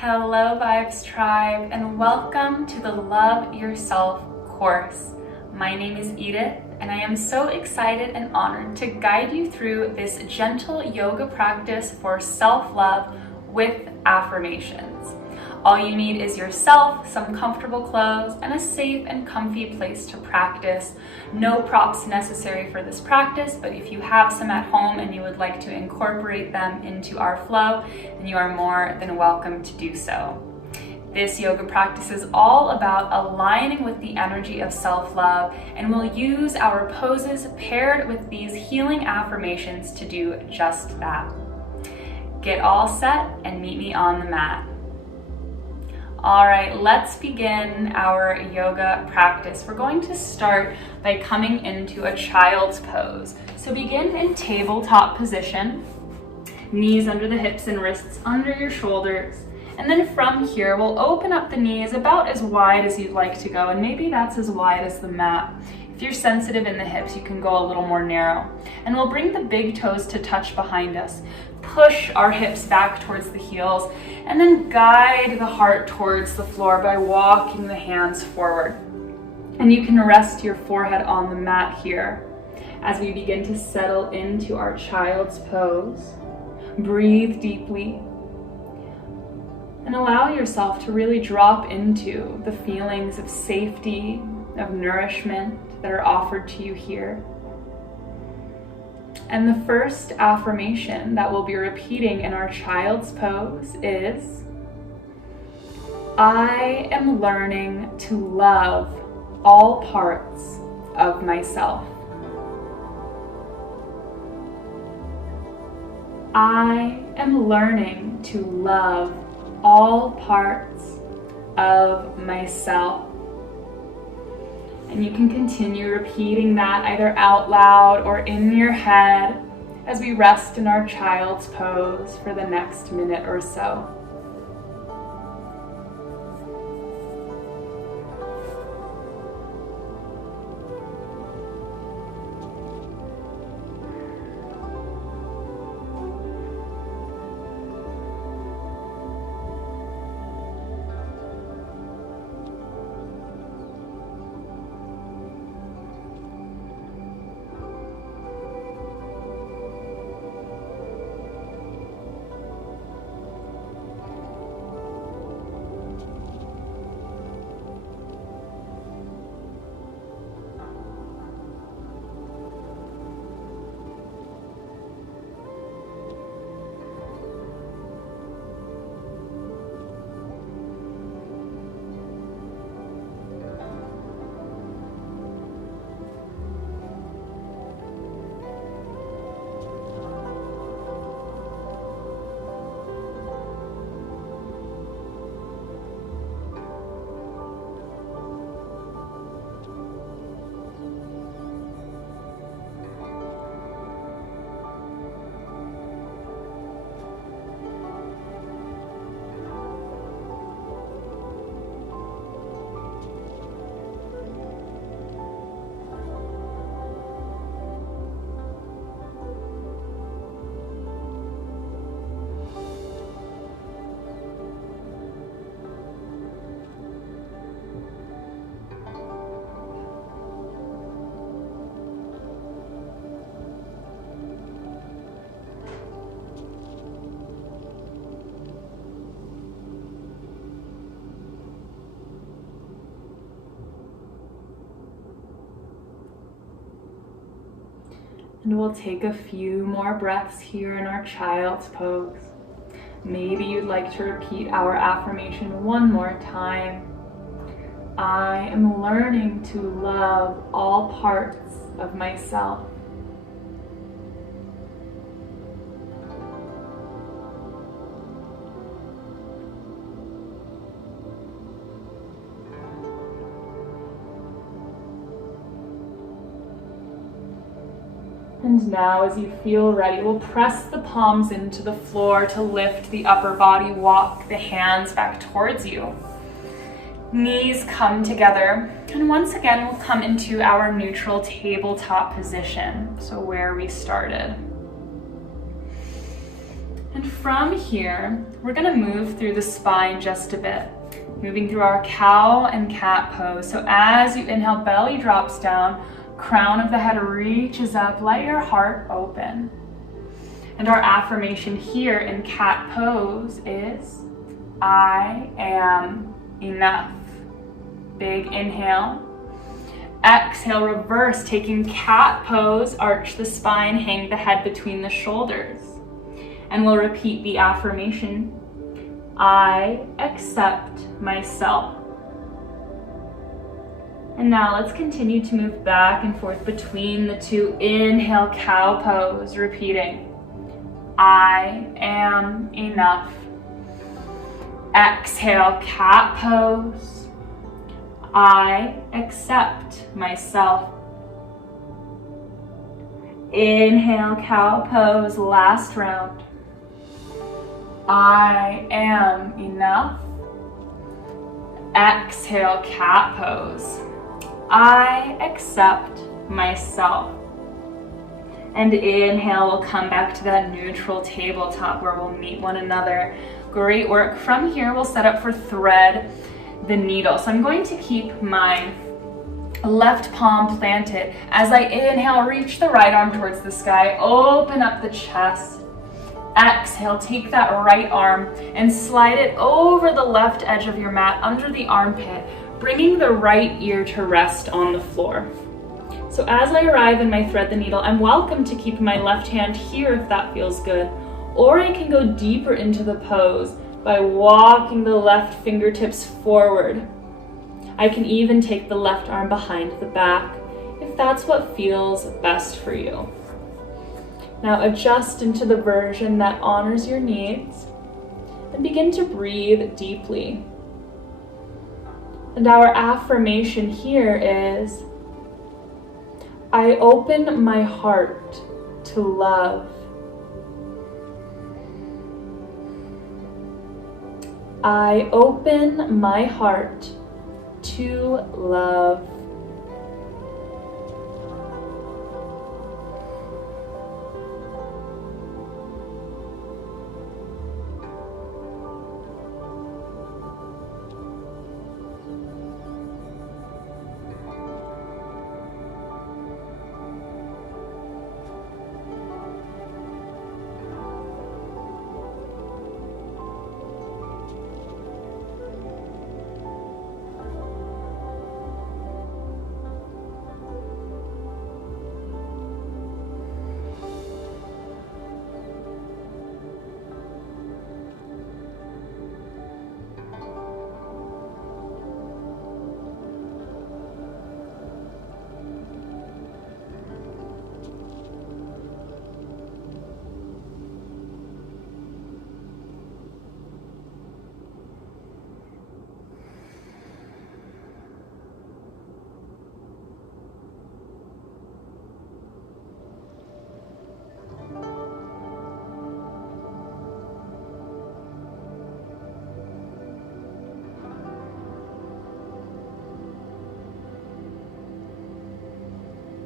Hello Vibes Tribe, and welcome to the Love Yourself course. My name is Edith, and I am so excited and honored to guide you through this gentle yoga practice for self-love with affirmations. All you need is yourself, some comfortable clothes, and a safe and comfy place to practice. No props necessary for this practice, but if you have some at home and you would like to incorporate them into our flow, then you are more than welcome to do so. This yoga practice is all about aligning with the energy of self-love, and we'll use our poses paired with these healing affirmations to do just that. Get all set and meet me on the mat. All right, let's begin our yoga practice. We're going to start by coming into a child's pose. So begin in tabletop position, knees under the hips and wrists under your shoulders. And then from here, we'll open up the knees about as wide as you'd like to go, and maybe that's as wide as the mat. If you're sensitive in the hips, you can go a little more narrow. And we'll bring the big toes to touch behind us. Push our hips back towards the heels, and then guide the heart towards the floor by walking the hands forward. And you can rest your forehead on the mat here as we begin to settle into our child's pose. Breathe deeply and allow yourself to really drop into the feelings of safety, of nourishment that are offered to you here. And the first affirmation that we'll be repeating in our child's pose is, I am learning to love all parts of myself. I am learning to love all parts of myself. And you can continue repeating that either out loud or in your head as we rest in our child's pose for the next minute or so. And we'll take a few more breaths here in our child's pose. Maybe you'd like to repeat our affirmation one more time. I am learning to love all parts of myself. And now, as you feel ready, we'll press the palms into the floor to lift the upper body, walk the hands back towards you. Knees come together, and once again, we'll come into our neutral tabletop position, so where we started. And from here, We're gonna move through the spine just a bit, moving through our cow and cat pose. So as you inhale, belly drops down, crown of the head reaches up, let your heart open. And our affirmation here in cat pose is, I am enough. Big inhale. Exhale, reverse, taking cat pose, arch the spine, hang the head between the shoulders. And we'll repeat the affirmation, I accept myself. And now let's continue to move back and forth between the two. Inhale, cow pose, repeating, I am enough. Exhale, cat pose, I accept myself. Inhale, cow pose, last round. I am enough. Exhale, cat pose. I accept myself. And inhale, we'll come back to that neutral tabletop where we'll meet one another. Great work. From here, we'll set up for thread the needle. So I'm going to keep my left palm planted. As I inhale, reach the right arm towards the sky, open up the chest. Exhale, take that right arm and slide it over the left edge of your mat under the armpit, bringing the right ear to rest on the floor. So as I arrive in my thread the needle, I'm welcome to keep my left hand here if that feels good, or I can go deeper into the pose by walking the left fingertips forward. I can even take the left arm behind the back if that's what feels best for you. Now adjust into the version that honors your needs and begin to breathe deeply. And our affirmation here is, I open my heart to love. I open my heart to love.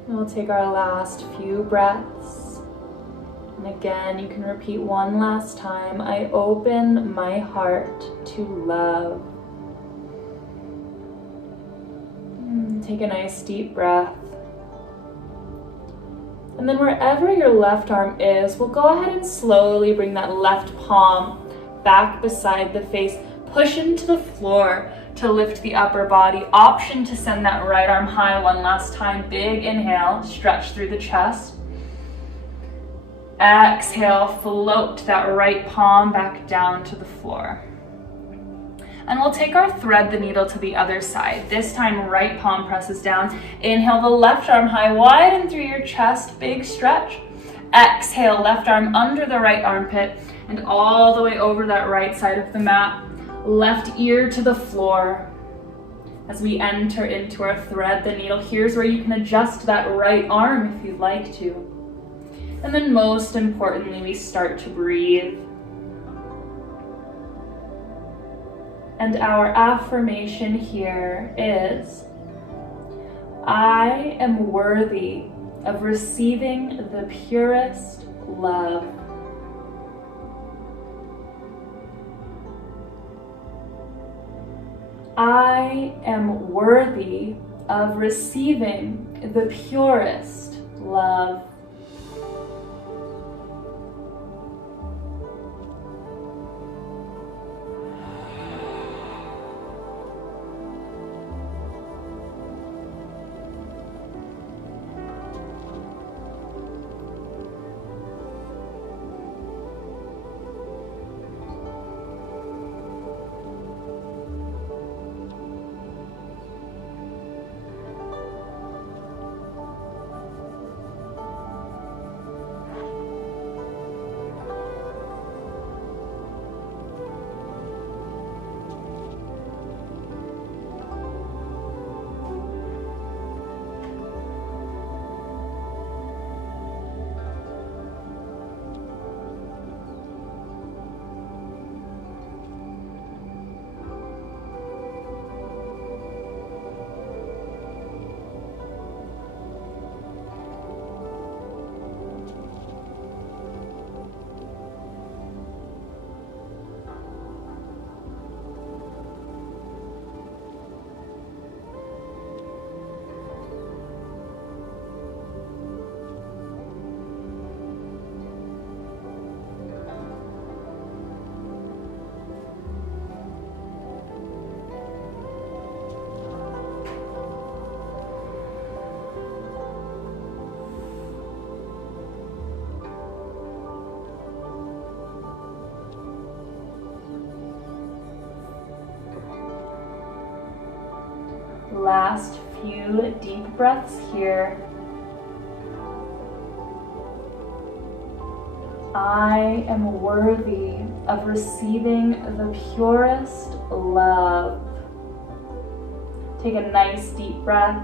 We'll take our last few breaths. And again, you can repeat one last time. I open my heart to love. Take a nice deep breath. And then wherever your left arm is, we'll go ahead and slowly bring that left palm back beside the face. Push into the floor to lift the upper body. Option to send that right arm high one last time. Big inhale, stretch through the chest. Exhale, float that right palm back down to the floor. And we'll take our thread the needle to the other side. This time, right palm presses down. Inhale the left arm high, widen through your chest, big stretch. Exhale, left arm under the right armpit and all the way over that right side of the mat. Left ear to the floor. As we enter into our thread the needle, here's where you can adjust that right arm if you'd like to. And then most importantly, we start to breathe. And our affirmation here is, I am worthy of receiving the purest love. I am worthy of receiving the purest love. Last few deep breaths here. I am worthy of receiving the purest love. Take a nice deep breath.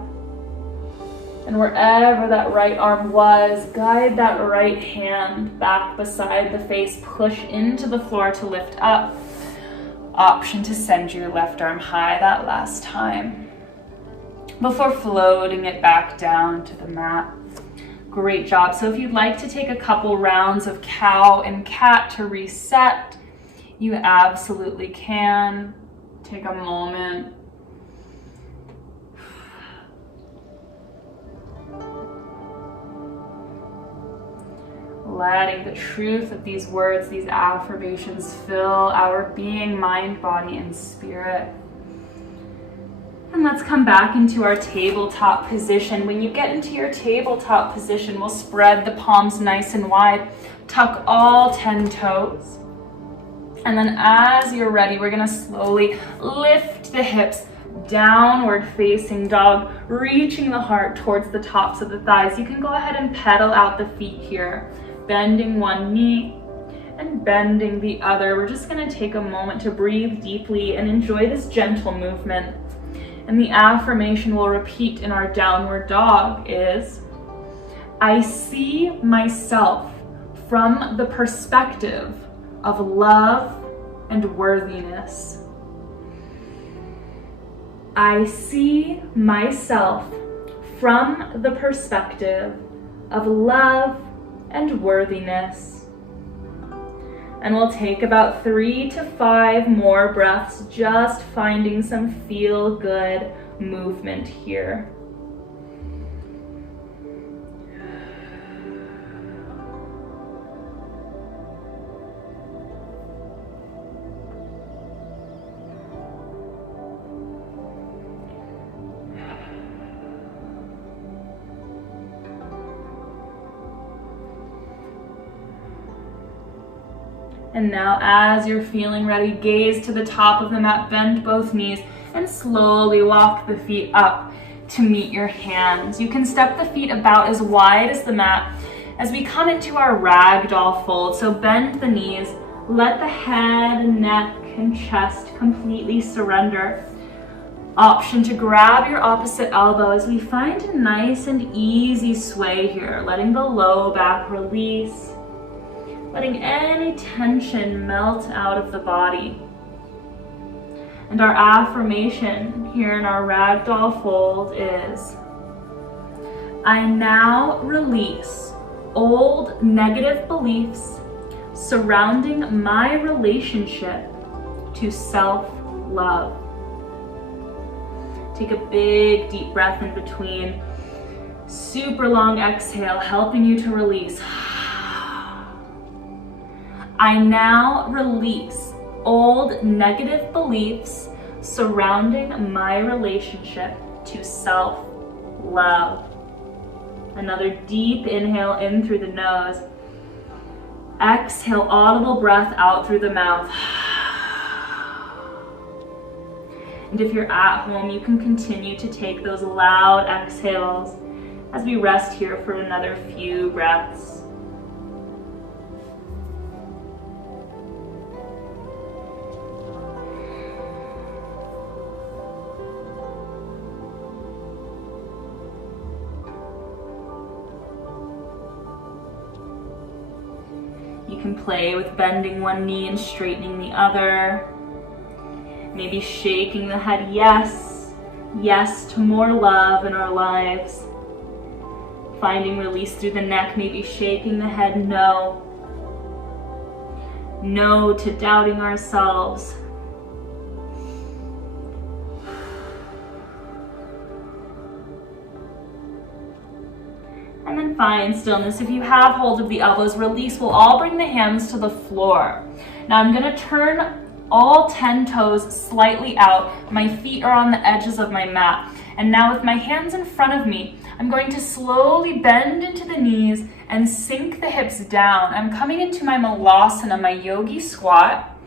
And wherever that right arm was, guide that right hand back beside the face. Push into the floor to lift up. Option to send your left arm high that last time, before floating it back down to the mat. Great job. So if you'd like to take a couple rounds of cow and cat to reset, you absolutely can. Take a moment. Letting the truth of these words, these affirmations, fill our being, mind, body, and spirit. And let's come back into our tabletop position. When you get into your tabletop position, we'll spread the palms nice and wide. Tuck all 10 toes. And then as you're ready, we're gonna slowly lift the hips, downward facing dog, reaching the heart towards the tops of the thighs. You can go ahead and pedal out the feet here, bending one knee and bending the other. We're just gonna take a moment to breathe deeply and enjoy this gentle movement. And the affirmation we'll repeat in our downward dog is, I see myself from the perspective of love and worthiness. I see myself from the perspective of love and worthiness. And we'll take about 3 to 5 more breaths, just finding some feel-good movement here. And now as you're feeling ready, gaze to the top of the mat, bend both knees, and slowly walk the feet up to meet your hands. You can step the feet about as wide as the mat as we come into our ragdoll fold. So bend the knees, let the head, neck, and chest completely surrender. Option to grab your opposite elbow as we find a nice and easy sway here, letting the low back release. Letting any tension melt out of the body. And our affirmation here in our ragdoll fold is, I now release old negative beliefs surrounding my relationship to self-love. Take a big deep breath in between. Super long exhale, helping you to release. I now release old negative beliefs surrounding my relationship to self-love. Another deep inhale in through the nose. Exhale, audible breath out through the mouth. And if you're at home, you can continue to take those loud exhales as we rest here for another few breaths. You can play with bending one knee and straightening the other. Maybe shaking the head yes, yes to more love in our lives. Finding release through the neck, maybe shaking the head no. No to doubting ourselves. And then find stillness. If you have hold of the elbows, release. We'll all bring the hands to the floor. Now I'm going to turn all 10 toes slightly out. My feet are on the edges of my mat. And now with my hands in front of me, I'm going to slowly bend into the knees and sink the hips down. I'm coming into my malasana, my yogi squat.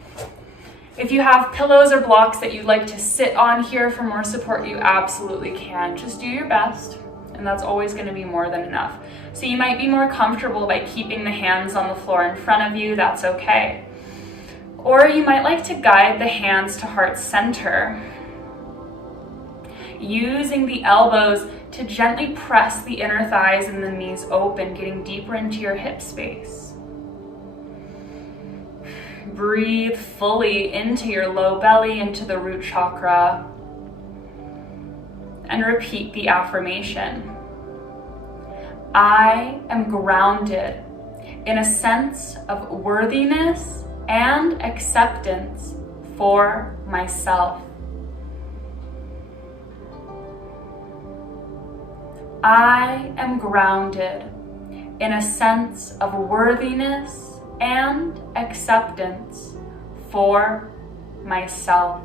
If you have pillows or blocks that you'd like to sit on here for more support, you absolutely can. Just do your best, and that's always going to be more than enough. So you might be more comfortable by keeping the hands on the floor in front of you. That's okay. Or you might like to guide the hands to heart center, using the elbows to gently press the inner thighs and the knees open, getting deeper into your hip space. Breathe fully into your low belly, into the root chakra, and repeat the affirmation. I am grounded in a sense of worthiness and acceptance for myself. I am grounded in a sense of worthiness and acceptance for myself.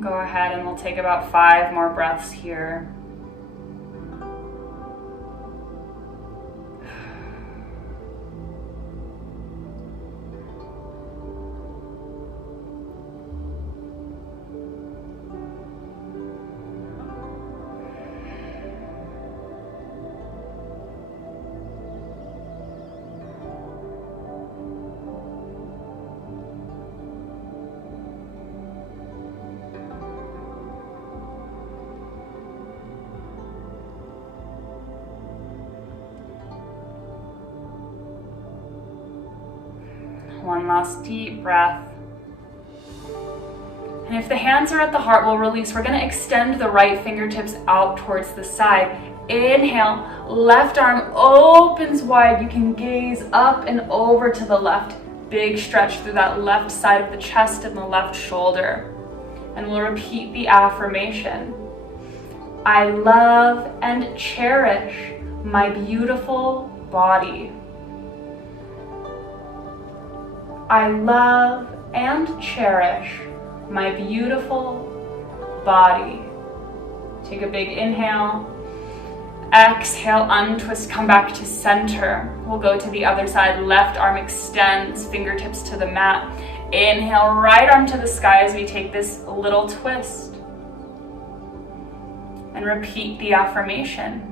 Go ahead and we'll take about 5 more breaths here. One last deep breath. And if the hands are at the heart, we'll release. We're going to extend the right fingertips out towards the side. Inhale, left arm opens wide. You can gaze up and over to the left. Big stretch through that left side of the chest and the left shoulder. And we'll repeat the affirmation. I love and cherish my beautiful body. I love and cherish my beautiful body. Take a big inhale. Exhale, untwist, come back to center. We'll go to the other side. Left arm extends, fingertips to the mat. Inhale, right arm to the sky as we take this little twist. And repeat the affirmation.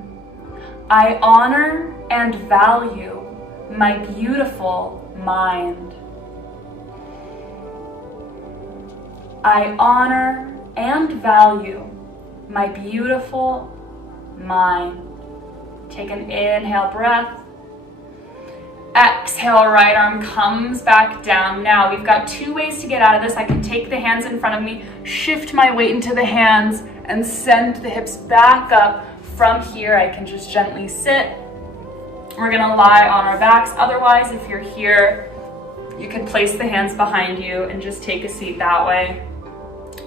I honor and value my beautiful mind. I honor and value my beautiful mind. Take an inhale breath. Exhale, right arm comes back down. Now we've got 2 ways to get out of this. I can take the hands in front of me, shift my weight into the hands, and send the hips back up. From here, I can just gently sit. We're gonna lie on our backs. Otherwise, if you're here, you can place the hands behind you and just take a seat that way.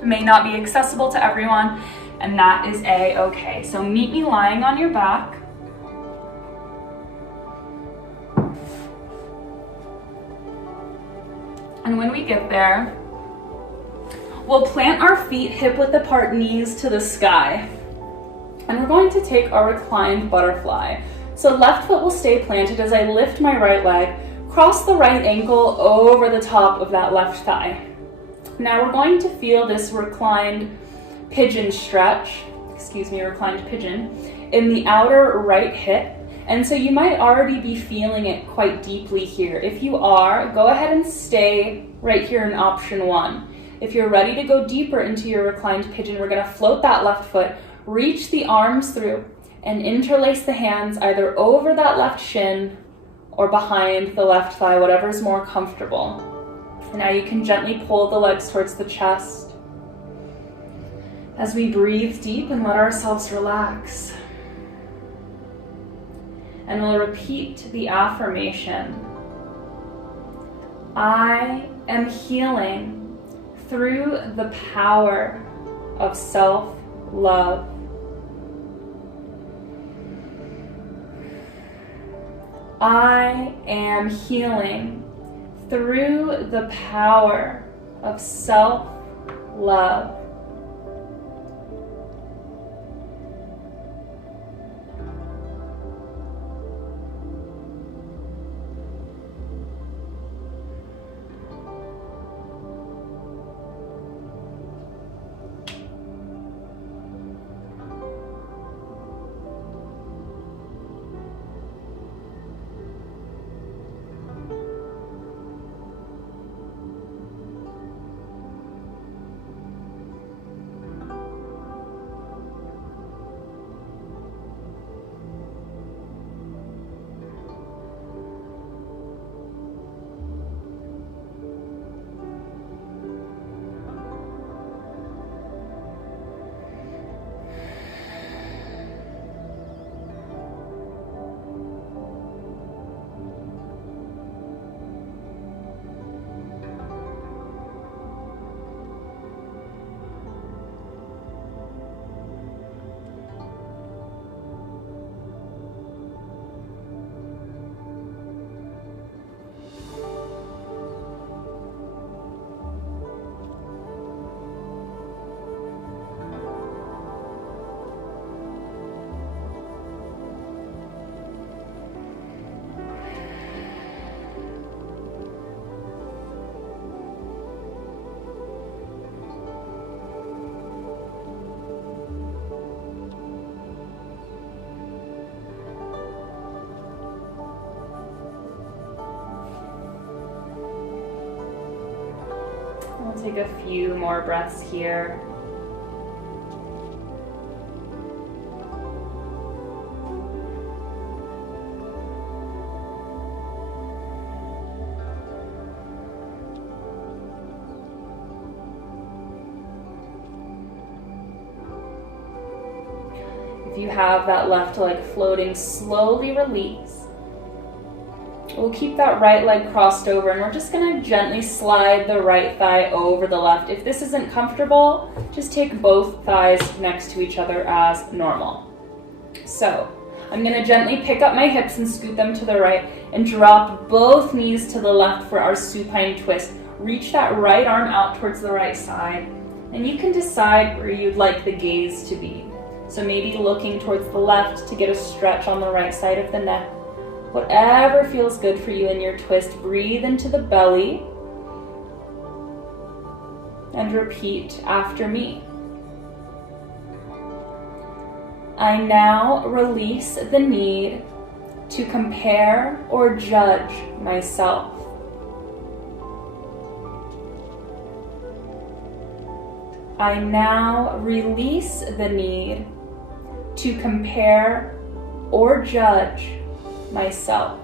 may not be accessible to everyone, and that is a-okay. So meet me lying on your back. And when we get there, we'll plant our feet hip-width apart, knees to the sky. And we're going to take our reclined butterfly. So left foot will stay planted as I lift my right leg, cross the right ankle over the top of that left thigh. Now we're going to feel this reclined pigeon stretch, reclined pigeon, in the outer right hip. And so you might already be feeling it quite deeply here. If you are, go ahead and stay right here in option 1. If you're ready to go deeper into your reclined pigeon, we're going to float that left foot, reach the arms through, and interlace the hands either over that left shin or behind the left thigh, whatever's more comfortable. Now you can gently pull the legs towards the chest as we breathe deep and let ourselves relax. And we'll repeat the affirmation. I am healing through the power of self-love. I am healing through the power of self-love. We'll take a few more breaths here. If you have that left leg floating, slowly release. We'll keep that right leg crossed over, and we're just going to gently slide the right thigh over the left. If this isn't comfortable, just take both thighs next to each other as normal. So I'm going to gently pick up my hips and scoot them to the right and drop both knees to the left for our supine twist. Reach that right arm out towards the right side, and you can decide where you'd like the gaze to be. So maybe looking towards the left to get a stretch on the right side of the neck. Whatever feels good for you in your twist, breathe into the belly and repeat after me. I now release the need to compare or judge myself. I now release the need to compare or judge myself.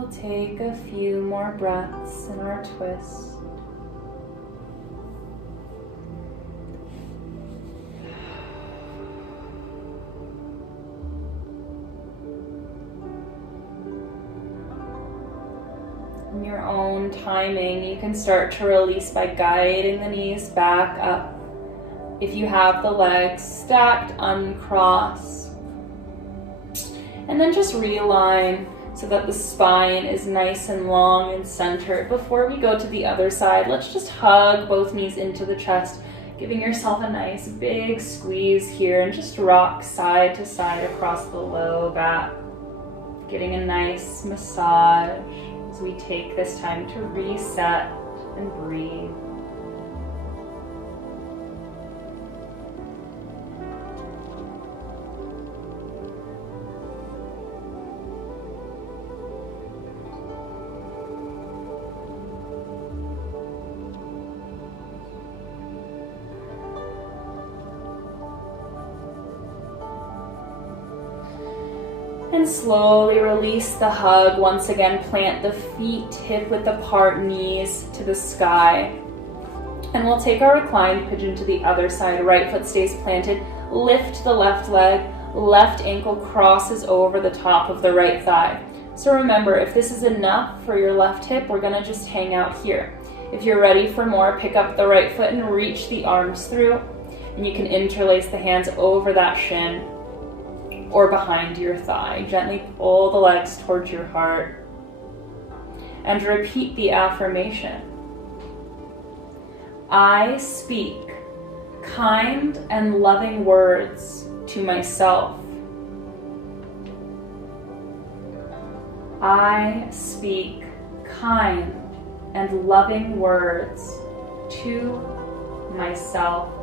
we'll take a few more breaths in our twist. In your own timing, you can start to release by guiding the knees back up. If you have the legs stacked, uncross. And then just realign so that the spine is nice and long and centered. Before we go to the other side, let's just hug both knees into the chest, giving yourself a nice big squeeze here, and just rock side to side across the low back, getting a nice massage as we take this time to reset and breathe. And slowly release the hug. Once again, plant the feet hip width apart, knees to the sky. And we'll take our reclined pigeon to the other side. Right foot stays planted. Lift the left leg. Left ankle crosses over the top of the right thigh. So remember, if this is enough for your left hip, we're going to just hang out here. If you're ready for more, pick up the right foot and reach the arms through. And you can interlace the hands over that shin or behind your thigh. Gently pull the legs towards your heart and repeat the affirmation. I speak kind and loving words to myself. I speak kind and loving words to myself.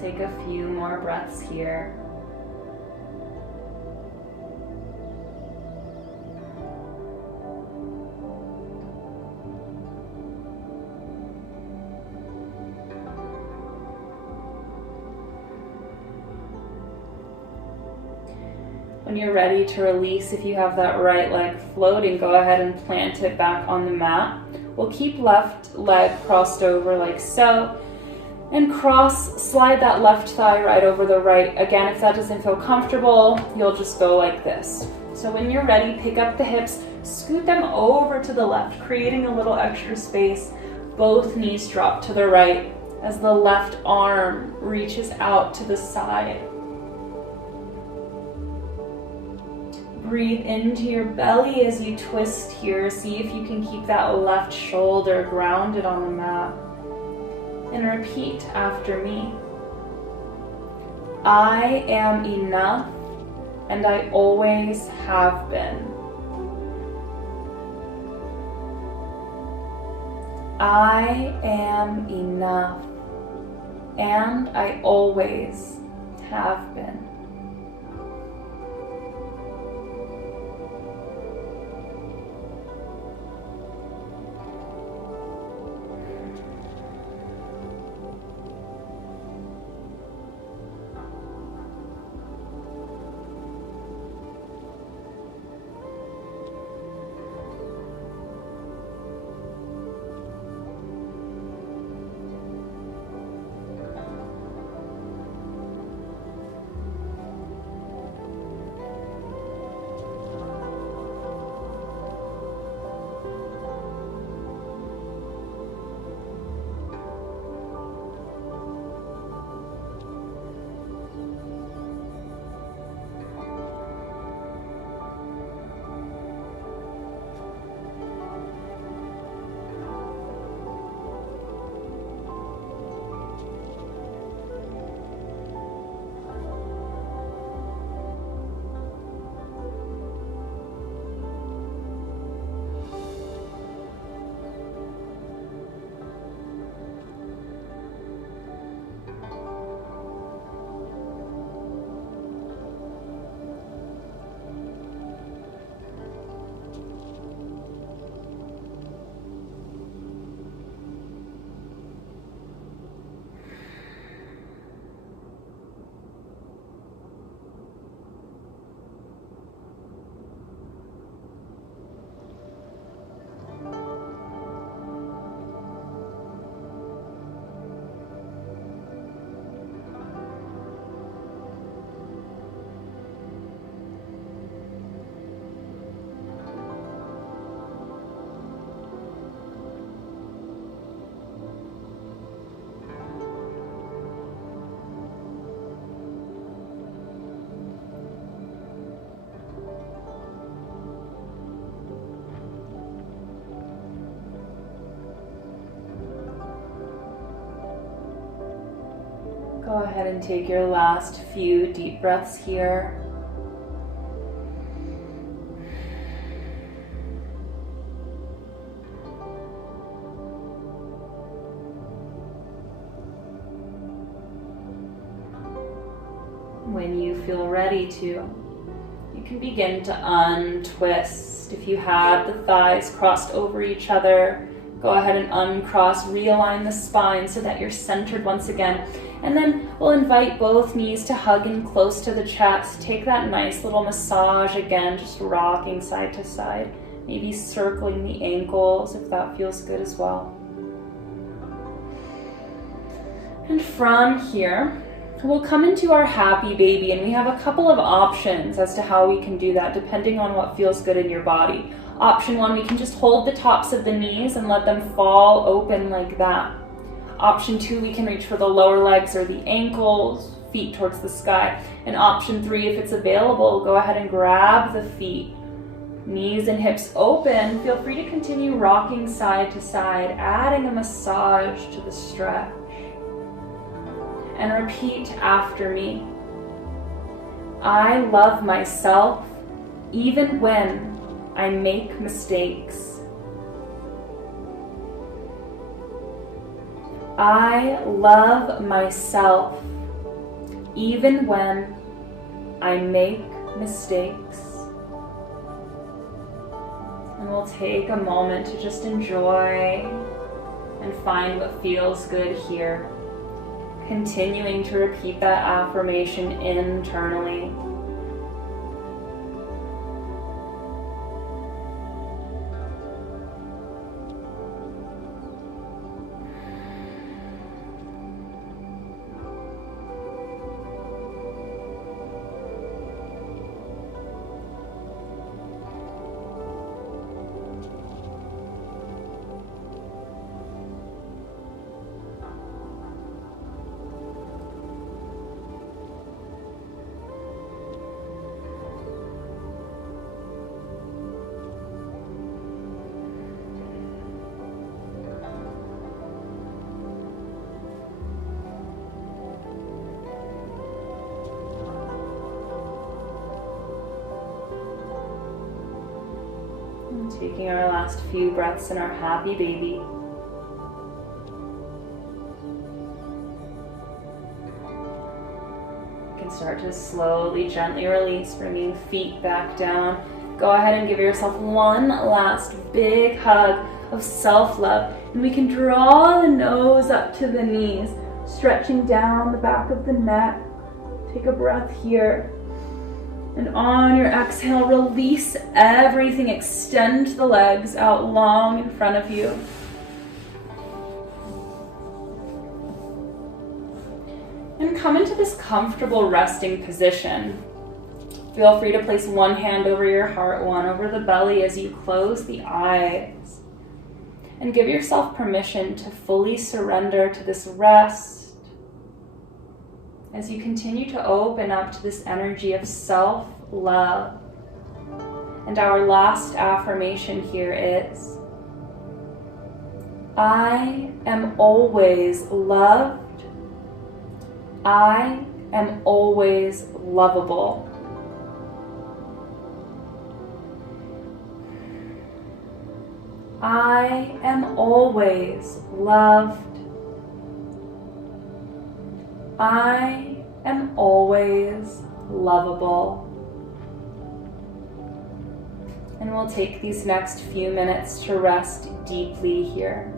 Take a few more breaths here. When you're ready to release, if you have that right leg floating, go ahead and plant it back on the mat. We'll keep left leg crossed over like so. And slide that left thigh right over the right. Again, if that doesn't feel comfortable, you'll just go like this. So when you're ready, pick up the hips, scoot them over to the left, creating a little extra space. Both knees drop to the right as the left arm reaches out to the side. Breathe into your belly as you twist here. See if you can keep that left shoulder grounded on the mat. And repeat after me. I am enough, and I always have been. I am enough, and I always have been. Go ahead and take your last few deep breaths here. When you feel ready to, you can begin to untwist. If you had the thighs crossed over each other, go ahead and uncross, realign the spine so that you're centered once again. And then we'll invite both knees to hug in close to the chest. Take that nice little massage again, just rocking side to side. Maybe circling the ankles if that feels good as well. And from here, we'll come into our happy baby, and we have a couple of options as to how we can do that depending on what feels good in your body. Option one, we can just hold the tops of the knees and let them fall open like that. Option two, we can reach for the lower legs or the ankles, feet towards the sky. And option three, if it's available, go ahead and grab the feet. Knees and hips open. Feel free to continue rocking side to side, adding a massage to the stretch. And repeat after me. I love myself even when I make mistakes. I love myself even when I make mistakes. And we'll take a moment to just enjoy and find what feels good here. Continuing to repeat that affirmation internally. And taking our last few breaths in our happy baby. You can start to slowly, gently release, bringing feet back down. Go ahead and give yourself one last big hug of self-love. And we can draw the nose up to the knees, stretching down the back of the neck. Take a breath here. And on your exhale, release everything. Extend the legs out long in front of you. And come into this comfortable resting position. Feel free to place one hand over your heart, one over the belly as you close the eyes. And give yourself permission to fully surrender to this rest as you continue to open up to this energy of self-love. And our last affirmation here is, I am always loved. I am always lovable. I am always loved. I am always lovable. And we'll take these next few minutes to rest deeply here.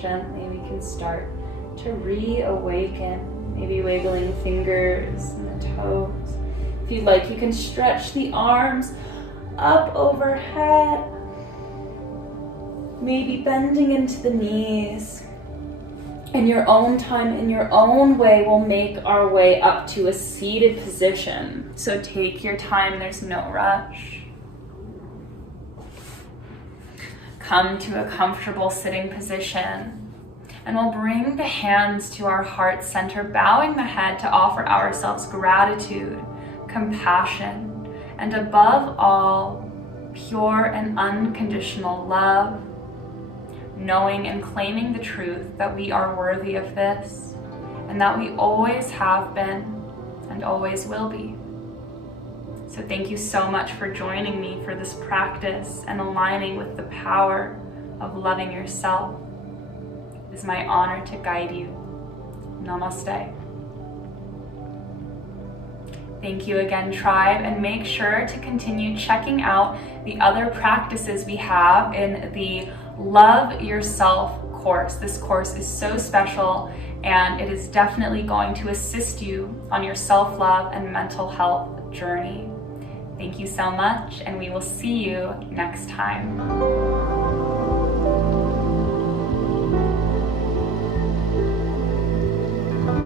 Gently we can start to reawaken, maybe wiggling fingers and the toes. If you'd like, you can stretch the arms up overhead, maybe bending into the knees. In your own time, in your own way, we'll make our way up to a seated position. So take your time, there's no rush. come to a comfortable sitting position, and we'll bring the hands to our heart center, bowing the head to offer ourselves gratitude, compassion, and above all, pure and unconditional love, knowing and claiming the truth that we are worthy of this, and that we always have been and always will be. So thank you so much for joining me for this practice and aligning with the power of loving yourself. It is my honor to guide you. Namaste. Thank you again, tribe, and make sure to continue checking out the other practices we have in the Love Yourself course. This course is so special, and it is definitely going to assist you on your self-love and mental health journey. Thank you so much, and we will see you next time.